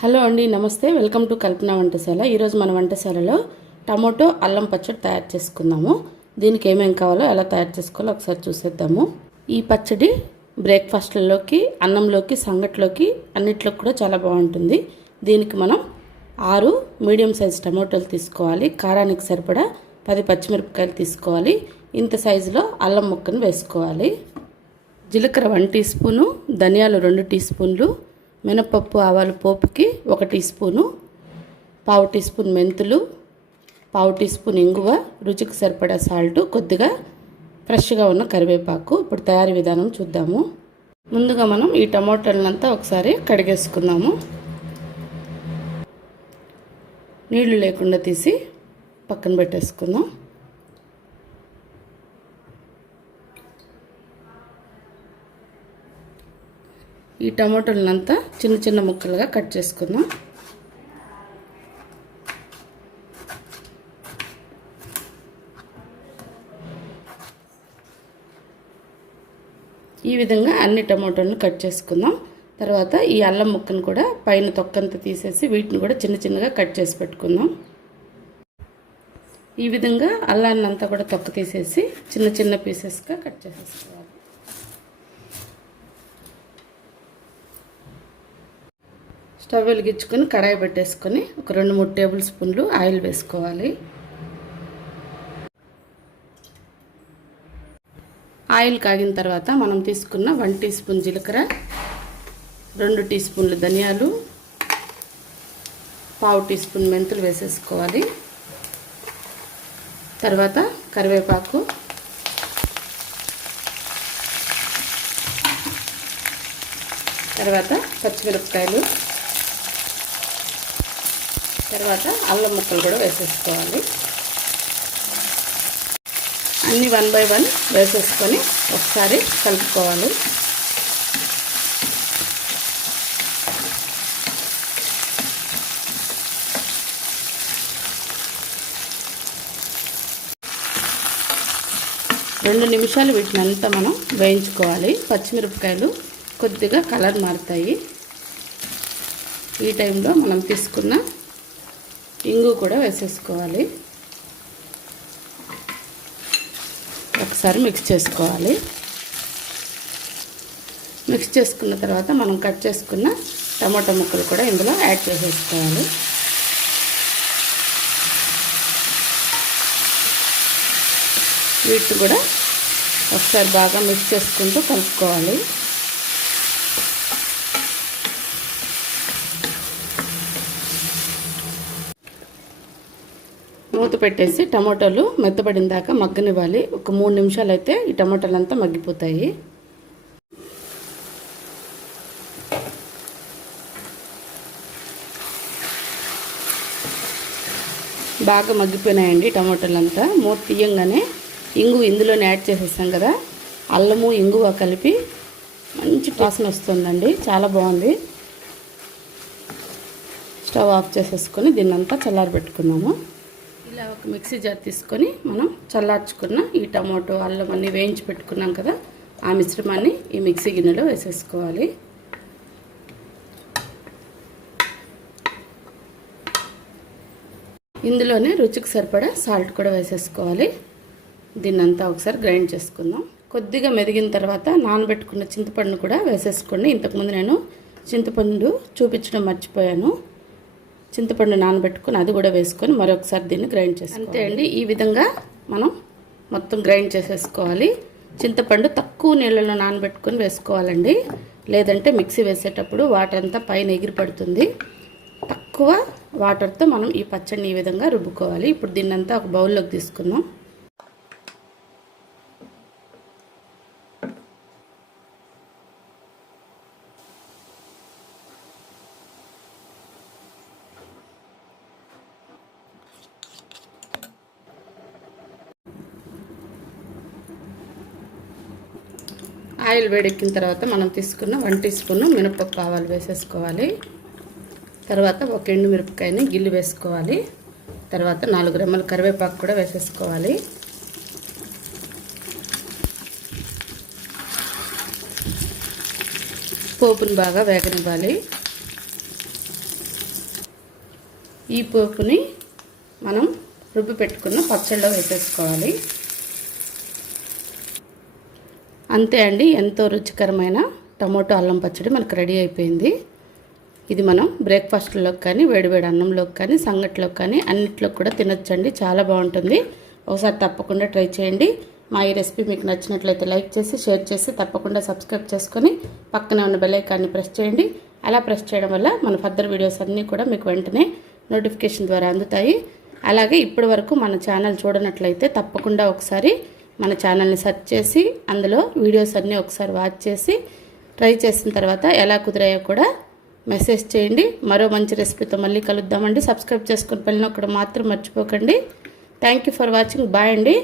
Hello అండి, నమస్తే. Welcome to కల్పన వంటశాల. ఈరోజు మన వంటశాలలో టమాటో అల్లం పచ్చడి తయారు చేసుకుందాము. దీనికి ఏమేమి కావాలో ఎలా తయారు చేసుకోవాలో ఒకసారి చూసేద్దాము. ఈ పచ్చడి బ్రేక్ఫాస్ట్లలోకి, అన్నంలోకి, సంగట్లోకి అన్నిట్లోకి కూడా చాలా బాగుంటుంది. దీనికి మనం 6 మీడియం సైజ్ టమాటోలు తీసుకోవాలి. కారానికి సరిపడా 10 పచ్చిమిరపకాయలు తీసుకోవాలి. ఇంత సైజులో అల్లం ముక్కను వేసుకోవాలి. జీలకర్ర 1 టీ స్పూను, ధనియాలు 2 టీ స్పూన్లు, మినపప్పు ఆవాలు పోపుకి 1 టీ స్పూను, పావు టీ స్పూన్ మెంతులు, పావు టీ స్పూన్ ఇంగువ, రుచికి సరిపడా సాల్ట్, కొద్దిగా ఫ్రెష్గా ఉన్న కరివేపాకు. ఇప్పుడు తయారీ విధానం చూద్దాము. ముందుగా మనం ఈ టమాటాలంతా ఒకసారి కడిగేసుకుందాము. నీళ్లు లేకుండా తీసి పక్కన పెట్టేసుకుందాం. ఈ టమాటోలంతా చిన్న చిన్న ముక్కలుగా కట్ చేసుకుందాం. ఈ విధంగా అన్ని టమాటోలను కట్ చేసుకుందాం. తర్వాత ఈ అల్లం ముక్కను కూడా పైన తొక్కంతా తీసేసి వీటిని కూడా చిన్న చిన్నగా కట్ చేసి పెట్టుకుందాం. ఈ విధంగా అల్లాన్ని అంతా కూడా తొక్క తీసేసి చిన్న చిన్న పీసెస్గా కట్ చేసేసుకోవాలి. స్టవ్ వెలిగించుకొని కడాయి పెట్టేసుకొని ఒక 2-3 టేబుల్ స్పూన్లు ఆయిల్ వేసుకోవాలి. ఆయిల్ కాగిన తర్వాత మనం తీసుకున్న 1 టీ స్పూన్ జీలకర్ర, 2 టీ స్పూన్లు ధనియాలు, పావు టీ స్పూన్ మెంతులు వేసేసుకోవాలి. తర్వాత కరివేపాకు, తర్వాత పచ్చిమిరపకాయలు, తర్వాత అల్లం ముక్కలు కూడా వేసేసుకోవాలి. అన్నీ 1 బై 1 వేసేసుకొని ఒకసారి కలుపుకోవాలి. రెండు నిమిషాలు వీటిని అంతా మనం వేయించుకోవాలి. పచ్చిమిరపకాయలు కొద్దిగా కలర్ మారుతాయి. ఈ టైంలో మనం తీసుకున్న ఇంగు కూడా వేసేసుకోవాలి. ఒకసారి మిక్స్ చేసుకోవాలి. మిక్స్ చేసుకున్న తర్వాత మనం కట్ చేసుకున్న టమాటా ముక్కలు కూడా ఇందులో యాడ్ చేసేసుకోవాలి. వీటిని కూడా ఒకసారి బాగా మిక్స్ చేసుకుంటూ కలుపుకోవాలి. మూత పెట్టేసి టమాటాలు మెత్తబడిన దాకా మగ్గనివ్వాలి. ఒక 3 నిమిషాలు అయితే ఈ టమాటాలు అంతా మగ్గిపోతాయి. బాగా మగ్గిపోయినాయండి టమాటాలు అంతా. మూత తీయంగానే ఇంగు ఇందులోనే యాడ్ చేసేసాం కదా, అల్లము ఇంగువ కలిపి మంచి వాసన వస్తుందండి. చాలా బాగుంది. స్టవ్ ఆఫ్ చేసేసుకొని దీన్నంతా చల్లారబెట్టుకున్నాము. ఇలా ఒక మిక్సీ జార్ తీసుకొని మనం చల్లార్చుకున్న ఈ టమాటో అల్లం అన్నీ వేయించి పెట్టుకున్నాం కదా, ఆ మిశ్రమాన్ని ఈ మిక్సీ గిన్నెలో వేసేసుకోవాలి. ఇందులోనే రుచికి సరిపడా సాల్ట్ కూడా వేసేసుకోవాలి. దీన్నంతా ఒకసారి గ్రైండ్ చేసుకుందాం. కొద్దిగా మెదిగిన తర్వాత నానబెట్టుకున్న చింతపండును కూడా వేసేసుకోండి. ఇంతకుముందు నేను చింతపండు చూపించడం మర్చిపోయాను. చింతపండు నానబెట్టుకొని అది కూడా వేసుకొని మరొకసారి దీన్ని గ్రైండ్ చేసుకోవాలి. అంతే అండి. ఈ విధంగా మనం మొత్తం గ్రైండ్ చేసేసుకోవాలి. చింతపండు తక్కువ నీళ్ళలో నానబెట్టుకొని వేసుకోవాలండి, లేదంటే మిక్సీ వేసేటప్పుడు వాటర్ అంతా పైన ఎగిరి పడుతుంది. తక్కువ వాటర్తో మనం ఈ పచ్చడిని ఈ విధంగా రుబ్బుకోవాలి. ఇప్పుడు దీన్నంతా ఒక బౌల్లోకి తీసుకుందాం. ఆయిల్ వేడెక్కిన తర్వాత మనం తీసుకున్న 1 టీ స్పూన్ మినపప్పు ఆవాలు వేసేసుకోవాలి. తర్వాత ఒక ఎండు మిరపకాయని గిల్లి వేసుకోవాలి. తర్వాత 4 రెమ్మల కరివేపాకు కూడా వేసేసుకోవాలి. పోపుని బాగా వేగనివ్వాలి. ఈ పోపుని మనం రుబ్బి పెట్టుకున్న పచ్చడిలో వేసేసుకోవాలి. అంతే అండి, ఎంతో రుచికరమైన టమోటో అల్లం పచ్చడి మనకు రెడీ అయిపోయింది. ఇది మనం బ్రేక్ఫాస్ట్లోకి కానీ, వేడివేడి అన్నంలోకి కానీ, సంగట్లోకి కానీ అన్నిట్లోకి కూడా తినొచ్చండి. చాలా బాగుంటుంది. ఒకసారి తప్పకుండా ట్రై చేయండి. మా ఈ రెసిపీ మీకు నచ్చినట్లయితే లైక్ చేసి, షేర్ చేసి, తప్పకుండా సబ్స్క్రైబ్ చేసుకొని పక్కనే ఉన్న బెల్ ఐకాన్ని ప్రెస్ చేయండి. అలా ప్రెస్ చేయడం వల్ల మన ఫర్దర్ వీడియోస్ అన్నీ కూడా మీకు వెంటనే నోటిఫికేషన్ ద్వారా అందుతాయి. అలాగే ఇప్పటి వరకు మన ఛానల్ చూడనట్లయితే తప్పకుండా ఒకసారి మన ఛానల్ని సెర్చ్ చేసి అందులో వీడియోస్ అన్నీ ఒకసారి వాచ్ చేసి ట్రై చేసిన తర్వాత ఎలా కుదిరాయో కూడా మెసేజ్ చేయండి. మరో మంచి రెసిపీతో మళ్ళీ కలుద్దామండి. సబ్స్క్రైబ్ చేసుకొని బెల్ నొక్కడం మాత్రం మర్చిపోకండి. Thank you for watching. Bye అండి.